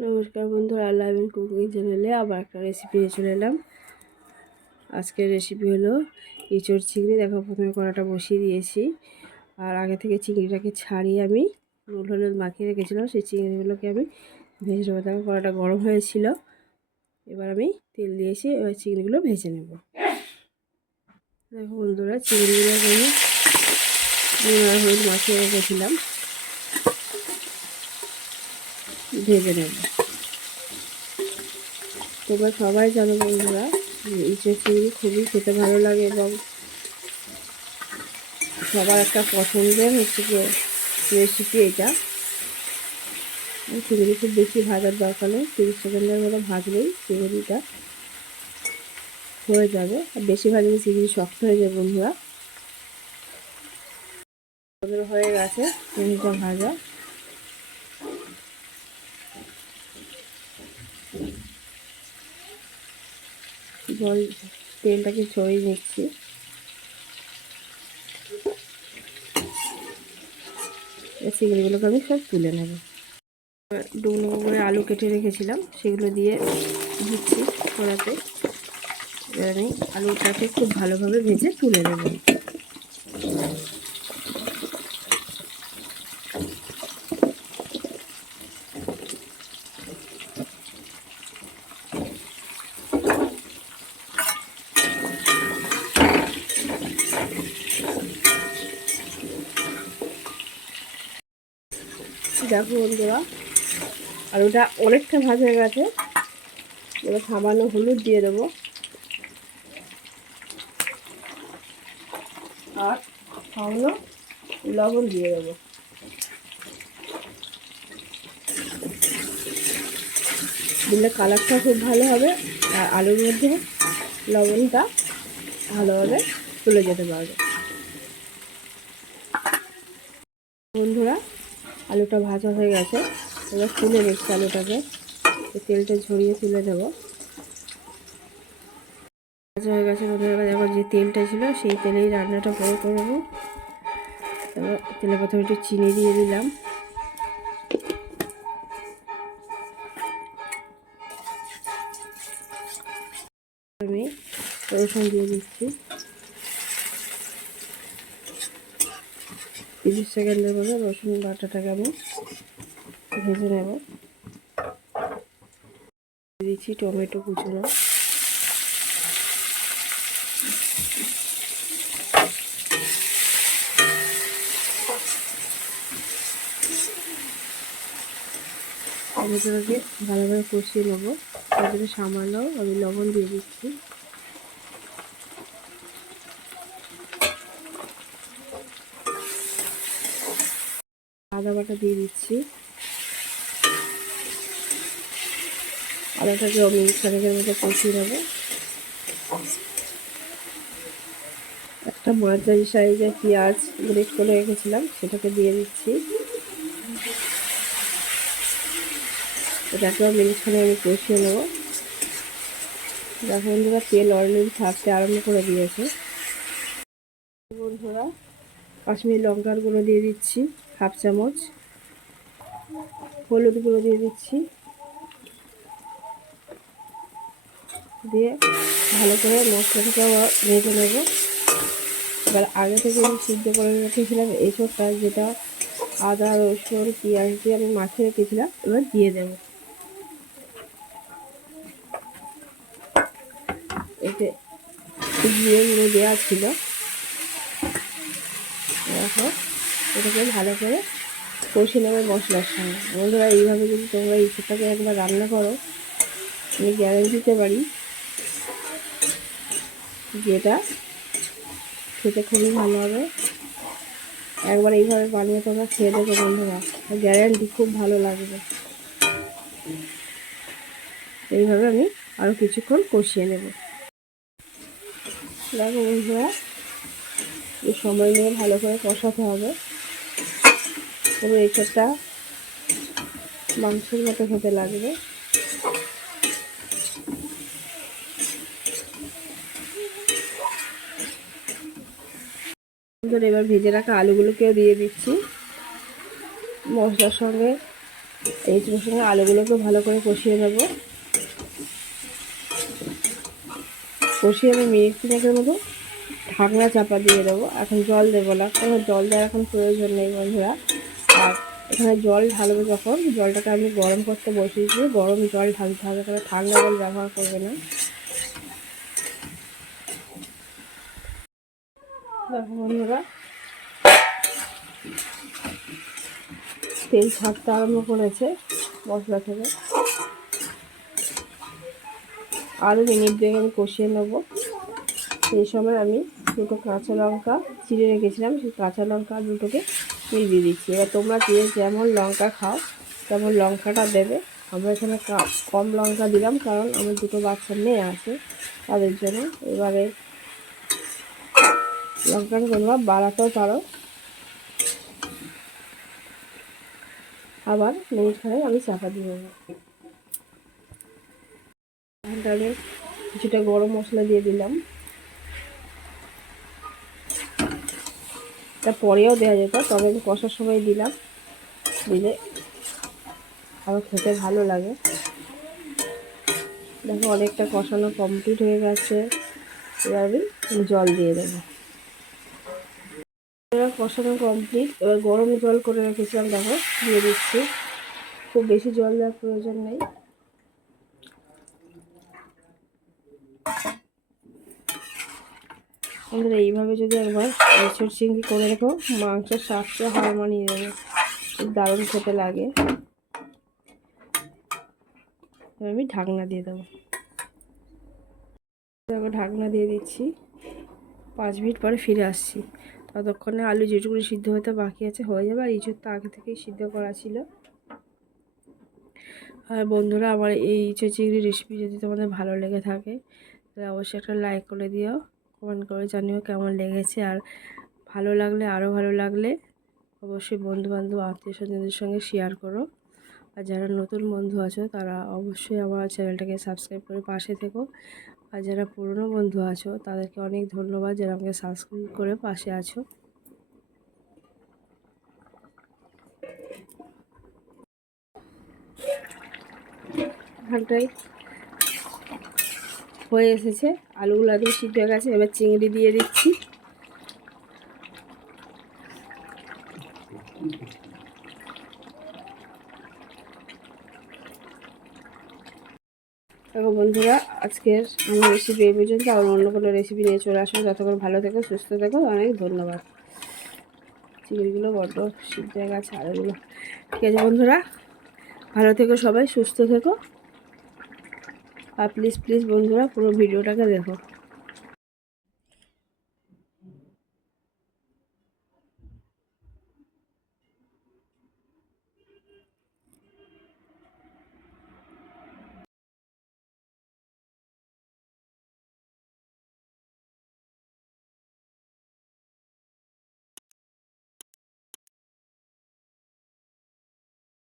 নমস্কার বন্ধুরা live and cooking চ্যানেলে আবার একটা রেসিপি নিয়ে চলে এলাম। আজকের রেসিপি হলো ইঁচড় চিংড়ি। দেখো, প্রথমে কড়াটা বসিয়ে দিয়েছি। আর আগে থেকে চিংড়িটাকে ছাড়িয়ে আমি নুন, হলুদ মাখিয়ে রেখেছিলাম। সেই চিংড়িগুলোকে আমি ভেজে নেব। দেখো, কড়াটা গরম হয়েছিল। এবার আমি তেল দিয়েছি। এবার চিংড়িগুলো ভেজে নেব। দেখো বন্ধুরা, চিংড়িগুলোকে আমি নুন আর হলুদ মাখিয়ে রেখেছিলাম। ভেজে নেব। তোমরা সবাই জানো বন্ধুরা ইঁচড় চিংড়ি খুবই খেতে ভালো লাগে এবং সবার একটা পছন্দের হচ্ছে যে রেসিপি এটা। চিংড়ি খুব বেশি ভাজার দরকার নেই, তিরিশ সেকেন্ডের মতো ভাজলেই চিংড়িটা হয়ে যাবে। আর বেশি ভাজলে চিংড়ি শক্ত হয়ে যাবে বন্ধুরা। হয়ে গেছে, চিংড়িটা ভাজা। জল, তেলটাকে ছড়িয়ে নিচ্ছি চিংড়িগুলোকে আমি সব তুলে নেব। ডুবো করে আলু কেটে রেখেছিলাম, সেগুলো দিয়ে দিচ্ছি কড়াতে। আমি আলুটাকে খুব ভালোভাবে ভেজে তুলে নেব। দেখো বন্ধুরা। আলুটা অনেকটা ভাজা হয়ে গেছে। এবার সামান্য হলুদ দিয়ে দেবো। আর সামান্য লবণ দিয়ে দেবো। দিলে কালারটা খুব ভালো হবে, আর আলুর মধ্যে লবণটা ভালোভাবে তুলে যেতে পারবে। বন্ধুরা আলুটা ভাজা হয়ে গেছে। এবার তুলে রেখেছি আলুটাকে। তেলটা ঝরিয়ে তুলে দেবো ভাজা হয়ে গেছে বন্ধুরা এবার যে তেলটা ছিল সেই তেলেই রান্নাটা করে করব এবার তেলে প্রথমে একটু চিনি দিয়ে দিলাম। আমি রসুন দিয়ে দিচ্ছি। তিরিশ সেকেন্ডের মধ্যে রসুন বাটাটাকে আমি ভেজে নেব। দিচ্ছি টমেটো কুচুনো। টমেটোটাকে ভালোভাবে কষিয়ে নেব। তার জন্য সামান্য আমি লবণ দিয়ে দিচ্ছি। আদা বাটা দিয়ে দিচ্ছি। আদাটাকে মিনিট খানেকের মধ্যে কষিয়ে নেব। একটা মাঝারি সাইজের পেঁয়াজ গ্রেট করে রেখেছিলাম, সেটাকে দিয়ে দিচ্ছি। এটাকেও মিনিট খানে আমি কষিয়ে নেব। দেখো বন্ধুরা, তেল অলরেডি ছাড়তে আরম্ভ করে দিয়েছে। কাশ্মীরি লঙ্কার গুঁড়ো দিয়ে দিচ্ছি, হাফ চামচ। হলুদ গুঁড়ো দিয়ে দিচ্ছি। দিয়ে ভালো করে মশলাটাকে ভেজে নেব। এবার আগে থেকে আমি সিদ্ধ করে রেখেছিলাম এই সবটা যেটা আদা, রসুন, পেঁয়াজ দিয়ে আমি মাখিয়ে রেখেছিলাম, এবার দিয়ে দেব। এতে জিরে গুঁড়ো দেওয়া ছিল। দেখো, এটাকে ভালো করে কষে নেবে মশলার সঙ্গে। বন্ধুরা, এইভাবে যদি তোমরা ইচ্ছেটাকে একবার রান্না করো, আমি গ্যারেন্টি দিতে পারি যেটা খেতে খুবই ভালো হবে। একবার এইভাবে বানিয়ে তোমরা খেয়ে দেবো বন্ধুরা গ্যারেন্টি খুব ভালো লাগবে। এইভাবে আমি আরও কিছুক্ষণ কষিয়ে নেব। দেখো বন্ধুরা সময় নিয়ে ভালো করে কষাতে হবে। তবে এসবটা মাংসের মতো খেতে লাগবে। এবার ভেজে রাখা আলুগুলোকেও দিয়ে দিচ্ছি। মশলার সঙ্গে, এই সঙ্গে আলুগুলোকে ভালো করে কষিয়ে নেব। কষিয়ে আমি মিনিট তিনেকের মতো ঢাকনা চাপা দিয়ে দেবো। এখন জল দেবো না কারণ জল দেওয়ার এখন প্রয়োজন নেই বন্ধুরা। আর এখানে জল ঢালবো যখন, জলটাকে আমি গরম করতে বসিয়েছি গরম জল ঢালতে হবে কারণ ঠান্ডা জল ব্যবহার করবে না। দেখো বন্ধুরা, তেল ছাড়তে আরম্ভ করেছে মশলা থেকে। আরও মিনিট দিয়ে আমি কষিয়ে নেব। সেই সময় আমি দুটো কাঁচা লঙ্কা চিড়ে রেখেছিলাম, সেই কাঁচা লঙ্কা দুটোকে আমি দিয়ে দিচ্ছি। এবার তোমরা যে যেমন লঙ্কা খাও, তেমন লঙ্কাটা দেবে। আমরা এখানে কম লঙ্কা দিলাম, কারণ আমার দুটো বাচ্চা মেয়ে আছে, তাদের জন্য। এবারে লঙ্কাটা তোমরা বাড়াতেও পারো। আবার মিনিট খানেক আমি চাপা দিয়ে দেবো। কিছুটা গরম মশলা দিয়ে দিলাম। এটা পরেও দেওয়া যেত, তবে আমি কষার সময় দিলাম। দিলে আরও খেতে ভালো লাগে। দেখো, অনেকটা কষানো কমপ্লিট হয়ে গেছে। এবার আমি জল দিয়ে দেবো। এবার কষানো কমপ্লিট এবার গরম জল করে রেখেছিলাম, দেখো, দিয়ে দিচ্ছি। খুব বেশি জল দেওয়ার প্রয়োজন নেই। বন্ধুরা এইভাবে যদি একবার এঁচড় চিংড়ি করে রেখো, মাংসের স্বাদটা হার মানিয়ে খুব দারুণ খেতে লাগে। আমি ঢাকনা দিয়ে দেবো। দেখো ঢাকনা দিয়ে দিচ্ছি। পাঁচ মিনিট পরে ফিরে আসছি। ততক্ষণে আলু যেটুকুনি সিদ্ধ হতে বাকি আছে হয়ে যাবে, আর ইঁচড় তো আগে থেকেই সিদ্ধ করা ছিল। আর বন্ধুরা, আমার এই ইঁচড় চিংড়ি রেসিপি যদি তোমাদের ভালো লেগে থাকে, তাহলে অবশ্যই একটা লাইক করে দিও। কমেন্ট করে জানিও কেমন লেগেছে আর ভালো লাগলে, আরও ভালো লাগলে অবশ্যই বন্ধুবান্ধব আত্মীয় স্বজনদের সঙ্গে শেয়ার করো। আর যারা নতুন বন্ধু আছো, তারা অবশ্যই আমার চ্যানেলটাকে সাবস্ক্রাইব করে পাশে থেকো। আর যারা পুরনো বন্ধু আছো, তাদেরকে অনেক ধন্যবাদ যারা আমাকে সাবস্ক্রাইব করে পাশে আছো। এখানটায় হয়ে এসেছে। আলুগুলো একদম সিদ্ধ হয়ে গেছে, এবার চিংড়ি দিয়ে দিচ্ছি। দেখো বন্ধুরা, আজকের আমার রেসিপি এই পর্যন্ত। আবার অন্য কোনো রেসিপি নিয়ে চলে আসব। যতক্ষণ ভালো থেকো, সুস্থ থেকো। অনেক ধন্যবাদ। চিংড়িগুলো বড্ড সিদ্ধ হয়ে গেছে, আলুগুলো। ঠিক আছে বন্ধুরা, ভালো থেকো সবাই, সুস্থ থেকো। আর প্লিজ প্লিজ বন্ধুরা পুরো ভিডিওটাকে দেখো